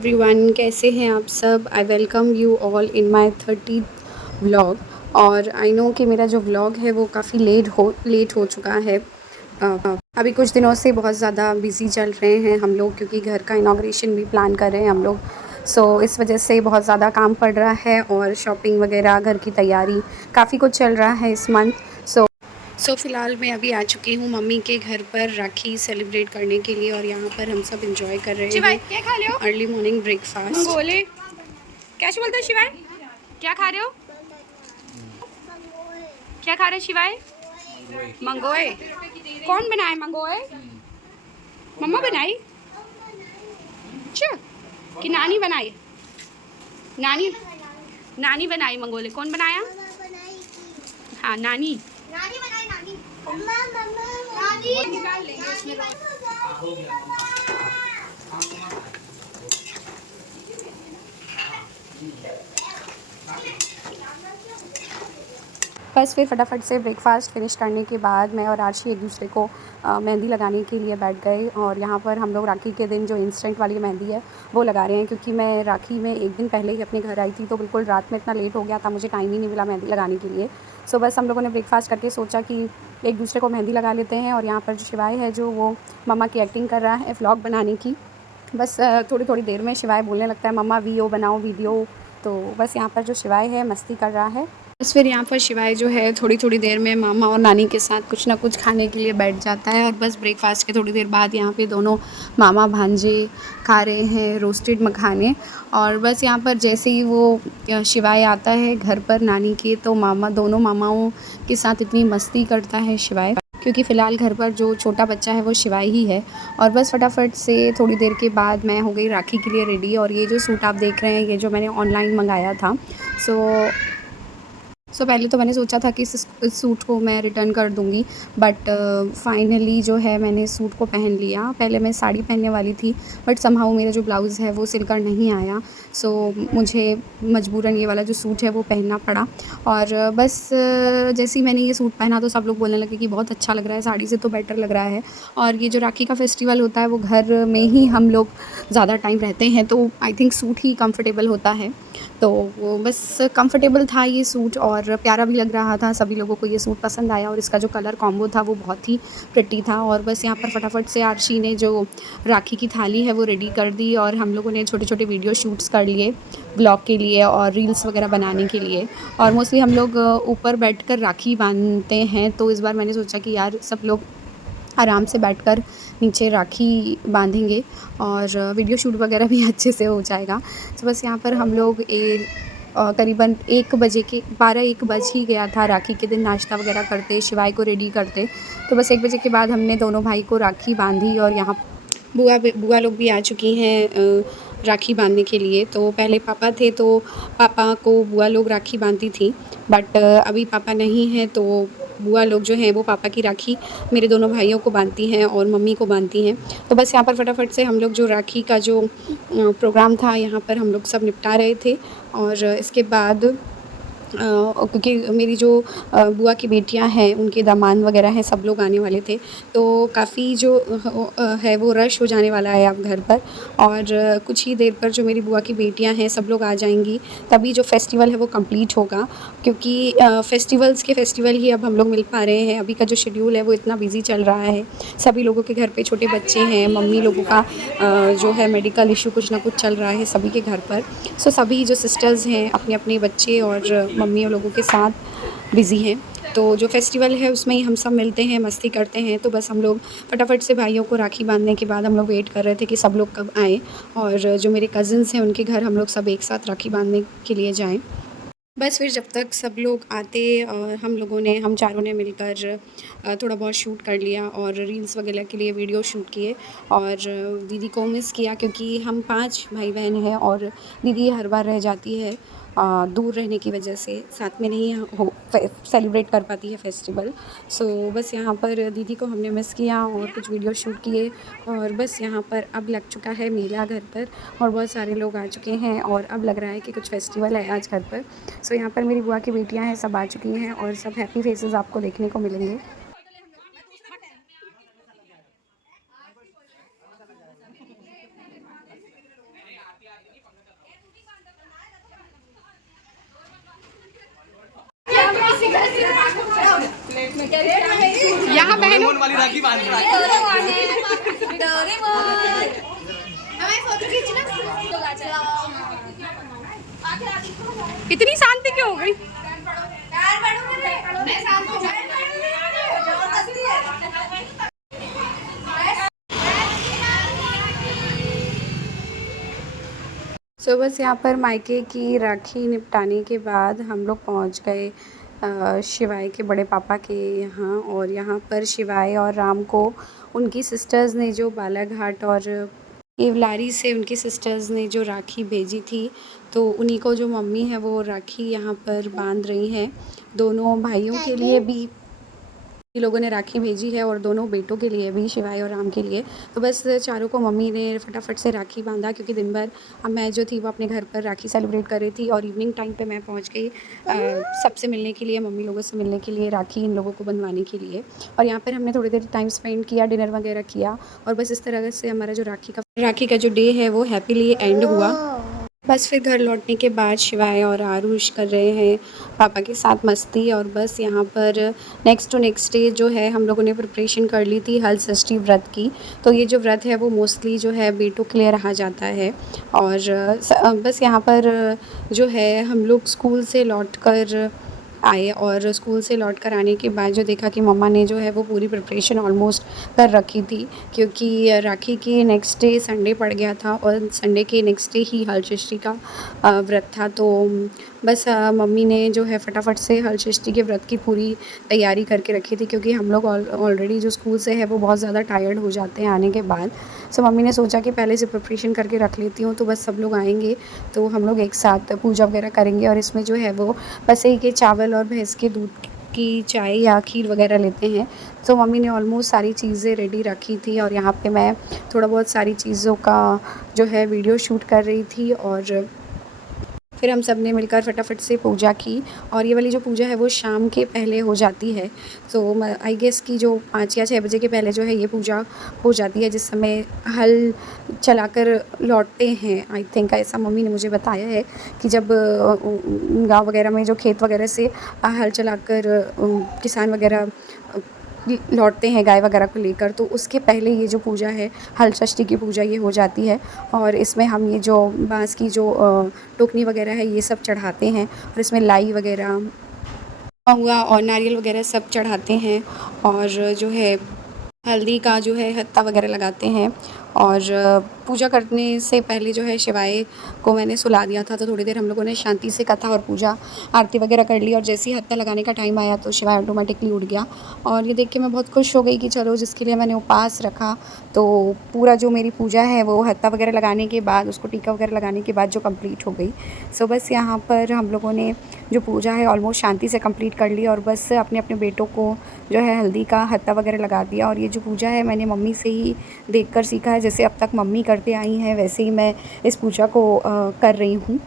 Everyone, कैसे हैं आप सब। I welcome you all in my 30th vlog. और आई नो कि मेरा जो व्लॉग है वो काफ़ी लेट हो चुका है। अभी कुछ दिनों से बहुत ज़्यादा बिज़ी चल रहे हैं हम लोग, क्योंकि घर का इनाग्रेशन भी प्लान कर रहे हैं हम लोग। इस वजह से बहुत ज़्यादा काम पड़ रहा है और शॉपिंग वगैरह, घर की तैयारी, काफ़ी कुछ चल रहा है इस मंथ। फ़िलहाल मैं अभी आ चुकी हूँ मम्मी के घर पर राखी सेलिब्रेट करने के लिए, और यहाँ पर हम सब इंजॉय कर रहे हैं क्या खा रहे हो? Early morning breakfast. बोले कैसे बोलते हो शिवाय? क्या खा रहे हो? क्या खा रहे हो शिवाय? मंगोए। कौन बनाए मंगोए? मम्मा बनाई? अच्छा, कि नानी बनाई? नानी नानी बनाई मंगोले। कौन बनाया? हाँ, नानी। नानी बनाई, नानी। मम्मा मम्मा नानी निकाल लेंगे इसमें। बस फिर फटाफट से ब्रेकफास्ट फिनिश करने के बाद मैं और आर्शी एक दूसरे को मेहंदी लगाने के लिए बैठ गए। और यहाँ पर हम लोग राखी के दिन जो इंस्टेंट वाली मेहंदी है वो लगा रहे हैं, क्योंकि मैं राखी में एक दिन पहले ही अपने घर आई थी, तो बिल्कुल रात में इतना लेट हो गया था, मुझे टाइम ही नहीं मिला मेहंदी लगाने के लिए। बस हम लोगों ने ब्रेकफास्ट करके सोचा कि एक दूसरे को मेहंदी लगा लेते हैं। और यहाँ पर जो शिवाय है, जो वो मम्मा की एक्टिंग कर रहा है व्लॉग बनाने की। बस थोड़ी थोड़ी देर में शिवाय बोलने लगता है, मम्मा वीडियो बनाओ वीडियो। तो बस यहाँ पर जो शिवाय है मस्ती कर रहा है। बस फिर यहाँ पर शिवाय जो है थोड़ी थोड़ी देर में मामा और नानी के साथ कुछ ना कुछ खाने के लिए बैठ जाता है। और बस ब्रेकफास्ट के थोड़ी देर बाद यहाँ पे दोनों मामा भांजे खा रहे हैं रोस्टेड मखाने। और बस यहाँ पर जैसे ही वो शिवाय आता है घर पर नानी के, तो दोनों मामाओं के साथ इतनी मस्ती करता है शिवाय, क्योंकि फ़िलहाल घर पर जो छोटा बच्चा है वो शिवाय ही है। और बस फटाफट से थोड़ी देर के बाद मैं हो गई राखी के लिए रेडी। और ये जो सूट आप देख रहे हैं, ये जो मैंने ऑनलाइन मंगाया था। सो पहले तो मैंने सोचा था कि इस सूट को मैं रिटर्न कर दूँगी, बट फाइनली जो है मैंने सूट को पहन लिया। पहले मैं साड़ी पहनने वाली थी, बट समहाउ मेरा जो ब्लाउज़ है वो सिलकर नहीं आया। मुझे मजबूरन ये वाला जो सूट है वो पहनना पड़ा। और बस जैसे ही मैंने ये सूट पहना तो सब लोग बोलने लगे कि बहुत अच्छा लग रहा है, साड़ी से तो बेटर लग रहा है। और ये जो राखी का फेस्टिवल होता है वो घर में ही हम लोग ज़्यादा टाइम रहते हैं, तो I think suit he comfortable होता है। तो वो बस कंफर्टेबल था ये सूट, और प्यारा भी लग रहा था। सभी लोगों को ये सूट पसंद आया, और इसका जो कलर कॉम्बो था वो बहुत ही प्रिटी था। और बस यहाँ पर फटाफट से आर्शी ने जो राखी की थाली है वो रेडी कर दी, और हम लोगों ने छोटे छोटे वीडियो शूट्स कर लिए ब्लॉग के लिए और रील्स वगैरह बनाने के लिए। और मोस्टली हम लोग ऊपर बैठकर राखी बांधते हैं, तो इस बार मैंने सोचा कि यार सब लोग आराम से बैठकर नीचे राखी बांधेंगे और वीडियो शूट वगैरह भी अच्छे से हो जाएगा। बस यहाँ पर हम लोग करीबन 1 बजे के 12-1 बज ही गया था राखी के दिन नाश्ता वगैरह करते, शिवाय को रेडी करते। तो बस 1 बजे के बाद हमने दोनों भाई को राखी बांधी। और यहाँ बुआ लोग भी आ चुकी हैं राखी बांधने के लिए। तो पहले पापा थे, तो पापा को बुआ लोग राखी बांधती थी, बट अभी पापा नहीं हैं, तो बुआ लोग जो हैं वो पापा की राखी मेरे दोनों भाइयों को बांधती हैं और मम्मी को बांधती हैं। तो बस यहाँ पर फटाफट से हम लोग जो राखी का जो प्रोग्राम था यहाँ पर हम लोग सब निपटा रहे थे। और इसके बाद क्योंकि मेरी जो बुआ की बेटियां हैं, उनके दामाद वगैरह हैं, सब लोग आने वाले थे, तो काफ़ी जो है वो रश हो जाने वाला है अब घर पर। और कुछ ही देर पर जो मेरी बुआ की बेटियां हैं सब लोग आ जाएंगी, तभी जो फेस्टिवल है वो कंप्लीट होगा। क्योंकि फेस्टिवल्स के फेस्टिवल ही अब हम लोग मिल पा रहे हैं। अभी का जो शेड्यूल है वो इतना बिजी चल रहा है, सभी लोगों के घर पे छोटे बच्चे हैं, मम्मी लोगों का जो है मेडिकल इशू कुछ ना कुछ चल रहा है सभी के घर पर। सभी जो सिस्टर्स हैं अपने अपने बच्चे और मम्मी और लोगों के साथ बिज़ी हैं। तो जो फेस्टिवल है उसमें ही हम सब मिलते हैं, मस्ती करते हैं। तो बस हम लोग फटाफट से भाइयों को राखी बांधने के बाद हम लोग वेट कर रहे थे कि सब लोग कब आएँ, और जो मेरे कज़िन्स हैं उनके घर हम लोग सब एक साथ राखी बांधने के लिए जाएँ। बस फिर जब तक सब लोग आते, हम चारों ने मिलकर थोड़ा बहुत शूट कर लिया और रील्स वगैरह के लिए वीडियो शूट किए। और दीदी को मिस किया, क्योंकि हम 5 भाई बहन हैं और दीदी हर बार रह जाती है दूर रहने की वजह से, साथ में नहीं हो सेलिब्रेट कर पाती है फेस्टिवल। बस यहाँ पर दीदी को हमने मिस किया और कुछ वीडियो शूट किए। और बस यहाँ पर अब लग चुका है मेला घर पर, और बहुत सारे लोग आ चुके हैं, और अब लग रहा है कि कुछ फेस्टिवल है आज घर पर। यहाँ पर मेरी बुआ की बेटियां हैं, सब आ चुकी हैं, और सब हैप्पी फेसेस आपको देखने को मिलेंगे। यहाँ बहनों वाली राखी बांध रहा इतनी शांति क्यों हो गई? सो बस यहाँ पर मायके की राखी निपटाने के बाद हम लोग पहुँच गए शिवाय के बड़े पापा के यहाँ। और यहाँ पर शिवाय और राम को उनकी सिस्टर्स ने जो बालाघाट और केवलारी से उनकी सिस्टर्स ने जो राखी भेजी थी, तो उन्हीं को जो मम्मी है वो राखी यहाँ पर बांध रही हैं। दोनों भाइयों के लिए भी लोगों ने राखी भेजी है और दोनों बेटों के लिए भी, शिवाय और राम के लिए। तो बस चारों को मम्मी ने फटाफट से राखी बांधा, क्योंकि दिन भर अब मैं जो थी वो अपने घर पर राखी सेलिब्रेट कर रही थी और इवनिंग टाइम पे मैं पहुंच गई सबसे मिलने के लिए, मम्मी लोगों से मिलने के लिए, राखी इन लोगों को बंधवाने के लिए। और यहाँ पर हमने थोड़ी देर टाइम स्पेंड किया, डिनर वगैरह किया और बस इस तरह से हमारा जो राखी का जो डे है वो हैप्पीली एंड हुआ। बस फिर घर लौटने के बाद शिवाय और आरुष कर रहे हैं पापा के साथ मस्ती। और बस यहाँ पर नेक्स्ट डे जो है हम लोगों ने प्रिपरेशन कर ली थी हल षष्ठी व्रत की। तो ये जो व्रत है वो मोस्टली जो है बेटों के लिए रहा जाता है। और बस यहाँ पर जो है हम लोग स्कूल से लौटकर आए और स्कूल से लौट कर आने के बाद जो देखा कि मम्मा ने जो है वो पूरी प्रिपरेशन ऑलमोस्ट कर रखी थी, क्योंकि राखी के नेक्स्ट डे संडे पड़ गया था और संडे के नेक्स्ट डे ही हल षष्ठी का व्रत था। तो बस मम्मी ने जो है फटाफट से हल षष्ठी के व्रत की पूरी तैयारी करके रखी थी, क्योंकि हम लोग ऑलरेडी जो स्कूल से है वो बहुत ज़्यादा टायर्ड हो जाते हैं आने के बाद। सो मम्मी ने सोचा कि पहले से प्रिपरेशन करके रख लेती हूँ, तो बस सब लोग आएंगे तो हम लोग एक साथ पूजा वगैरह करेंगे। और इसमें जो है वो बस ही के चावल और भैंस के दूध की चाय या खीर वगैरह लेते हैं। तो मम्मी ने ऑलमोस्ट सारी चीज़ें रेडी रखी थी और यहाँ पे मैं थोड़ा बहुत सारी चीज़ों का जो है वीडियो शूट कर रही थी। और फिर हम सब ने मिलकर फटाफट से पूजा की। और ये वाली जो पूजा है वो शाम के पहले हो जाती है। तो आई गेस कि जो 5 या 6 बजे के पहले जो है ये पूजा हो जाती है, जिस समय हल चलाकर लौटते हैं। आई थिंक ऐसा मम्मी ने मुझे बताया है कि जब गाँव वगैरह में जो खेत वगैरह से हल चलाकर किसान वगैरह लौटते हैं गाय वगैरह को लेकर, तो उसके पहले ये जो पूजा है हल षष्ठी की पूजा ये हो जाती है। और इसमें हम ये जो बांस की जो टोकनी वगैरह है ये सब चढ़ाते हैं और इसमें लाई वगैरह हुआ और नारियल वगैरह सब चढ़ाते हैं। और जो है हल्दी का जो है हत्ता वगैरह लगाते हैं। और पूजा करने से पहले जो है शिवाय को मैंने सुला दिया था, तो थोड़ी देर हम लोगों ने शांति से कथा और पूजा आरती वगैरह कर ली। और जैसे ही हत्ता लगाने का टाइम आया तो शिवाय ऑटोमेटिकली उठ गया। और ये देख के मैं बहुत खुश हो गई कि चलो जिसके लिए मैंने उपवास रखा, तो पूरा जो मेरी पूजा है वो हत्ता वगैरह लगाने के बाद, उसको टीका वगैरह लगाने के बाद जो कंप्लीट हो गई। सो बस यहाँ पर हम लोगों ने जो पूजा है ऑलमोस्ट शांति से कंप्लीट कर ली और बस अपने अपने बेटों को जो है हल्दी का हत्ता वगैरह लगा दिया। और ये जो पूजा है मैंने मम्मी से ही देखकर सीखा है, जैसे अब तक मम्मी करते आई हैं वैसे ही मैं इस पूजा को कर रही हूँ।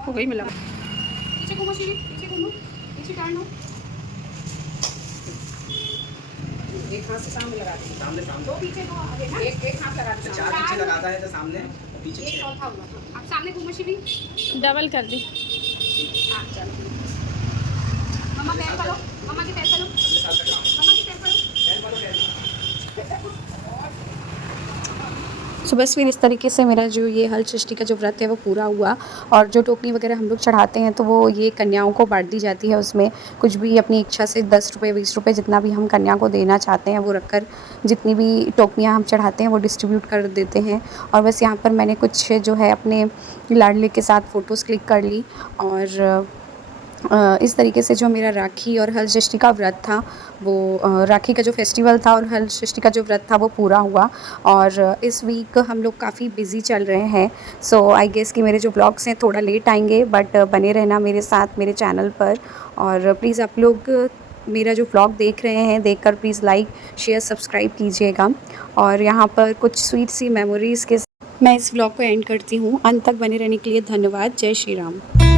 हो गई मिला। पीछे घूमो श्री, पीछे घूमो, पीछे टर्न हो। एक हाथ से सामने लगा दे, सामने दो पीछे दो आगे ना, एक हाथ लगा दे। 4 पीछे लगाता है तो सामने पीछे एक 6। चौथा हुआ। अब सामने घूमो श्री, डबल कर दी। हाँ चलो। मम्मा पैर पकड़ो, मम्मा के पैर पकड़ो, मम्मा के पैर पकड़ो। सो बस फिर इस तरीके से मेरा जो ये हल षष्ठी का जो व्रत है वो पूरा हुआ। और जो टोकनी वगैरह हम लोग चढ़ाते हैं तो वो ये कन्याओं को बांट दी जाती है। उसमें कुछ भी अपनी इच्छा से 10 रुपये 20 रुपये जितना भी हम कन्या को देना चाहते हैं वो रखकर जितनी भी टोकनियाँ हम चढ़ाते हैं वो डिस्ट्रीब्यूट कर देते हैं। और बस यहाँ पर मैंने कुछ जो है अपने लाडले के साथ फ़ोटोज़ क्लिक कर ली। और इस तरीके से जो मेरा राखी और हल षष्ठी का व्रत था वो राखी का जो फेस्टिवल था और हल षष्ठी का जो व्रत था वो पूरा हुआ। और इस वीक हम लोग काफ़ी बिज़ी चल रहे हैं। सो आई गेस कि मेरे जो ब्लॉग्स हैं थोड़ा लेट आएंगे, बट बने रहना मेरे साथ मेरे चैनल पर। और प्लीज़ आप लोग मेरा जो व्लॉग देख रहे हैं देखकर प्लीज़ लाइक शेयर सब्सक्राइब कीजिएगा। और यहाँ पर कुछ स्वीट सी मेमोरीज़ के मैं इस व्लॉग को एंड करती हूँ। अंत तक बने रहने के लिए धन्यवाद। जय श्री राम।